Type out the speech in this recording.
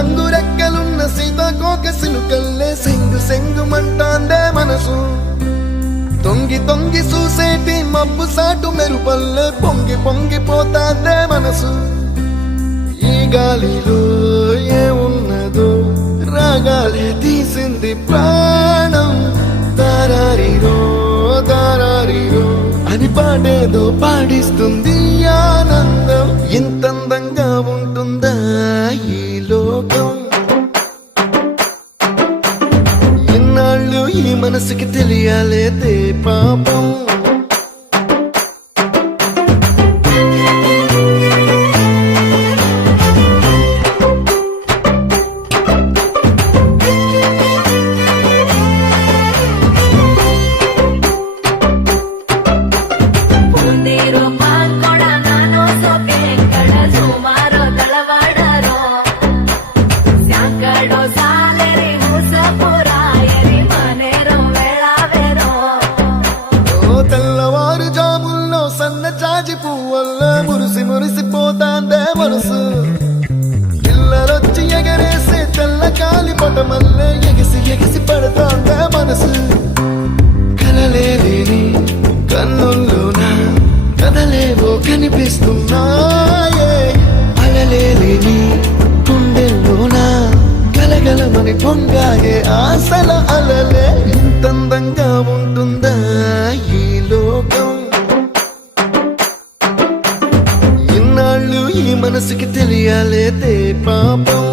రంగు రెక్కలున్న సీతాకోక సిలుకల్లే సెంగు సెంగుమంటాందే మనసు తొంగి తొంగి చూసేటి మబ్బు సాటు మెరుపల్లే పొంగి పొంగిపోతాందే మనసు ఈ గాలిలో ఏమున్నదో రాగాలే తీసింది ప్రాణం దారారిరో దారారిరో అని పాడేదో పాడిస్తుంది ఆనందం ఇంతందంగా ఉంటుందా ఈ లోకం ఎన్నాళ్ళు ఈ మనసుకి తెలియాలేదే పాపం తెల్లవారుజాముల్లో సన్న జాజి పువ్వల్ల మురిసి మురిసిపోతాందే మనసు పిల్లలొచ్చి ఎగరేసే తెల్ల కాలి పటమల్లే ఎగిసి ఎగిసి పడతాందే మనసు కలలేని కన్నుల్లోన కదలేవో కనిపిస్తున్నాయే అలలేని గుండెల్లోన గలగలమని పొంగాయే ఆశల అలలే ఇంతందంగా ఉంటుందా ఈ లోకం ఇన్నాళ్ళు ఈ మనసుకి తెలియాలేదే పాపం